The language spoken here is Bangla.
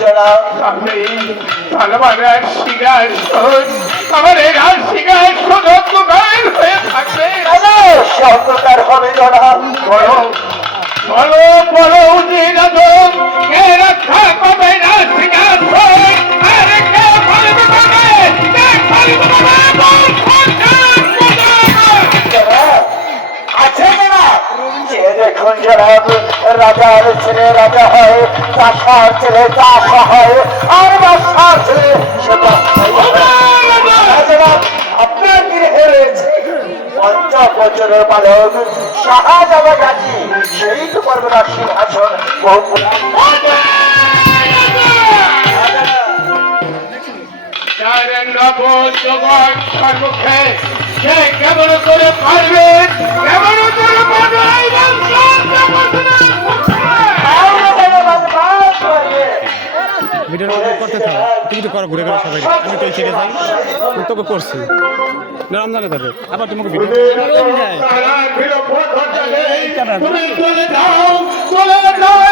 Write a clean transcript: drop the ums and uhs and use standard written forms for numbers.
জোড়া আমার সিংহাসন আমার এই সিংহাসন অন্ধকার হয়ে থাকবে অন্ধকার হবে জোড়া বলো বলো বলো উদিনাদম কে রক্ষা করবে না সিংহাসন আর কে পালবে পাবে কে পালবে আছে না যে দেখুন জনাব রাজার ছেলে রাজা হয় চাষার ছেলে চাষা হয় আর বাসার ছেলে আপনার গৃহে রয়েছে 50 বছরের বালক শাহজাদা গাজী সেই তো পারবে না সিংহাসন সম্মুখে সে কেমন করে পারবে কেমন করে পারবে ভিডিওটা করতে থাকো তুমি তো করো ঘুরে ঘুরে সবাই আমি তো ছেড়ে যাই আমি তোকে করছি না রমজানে তাদের আবার তোমাকে ভিডিও চলে যাও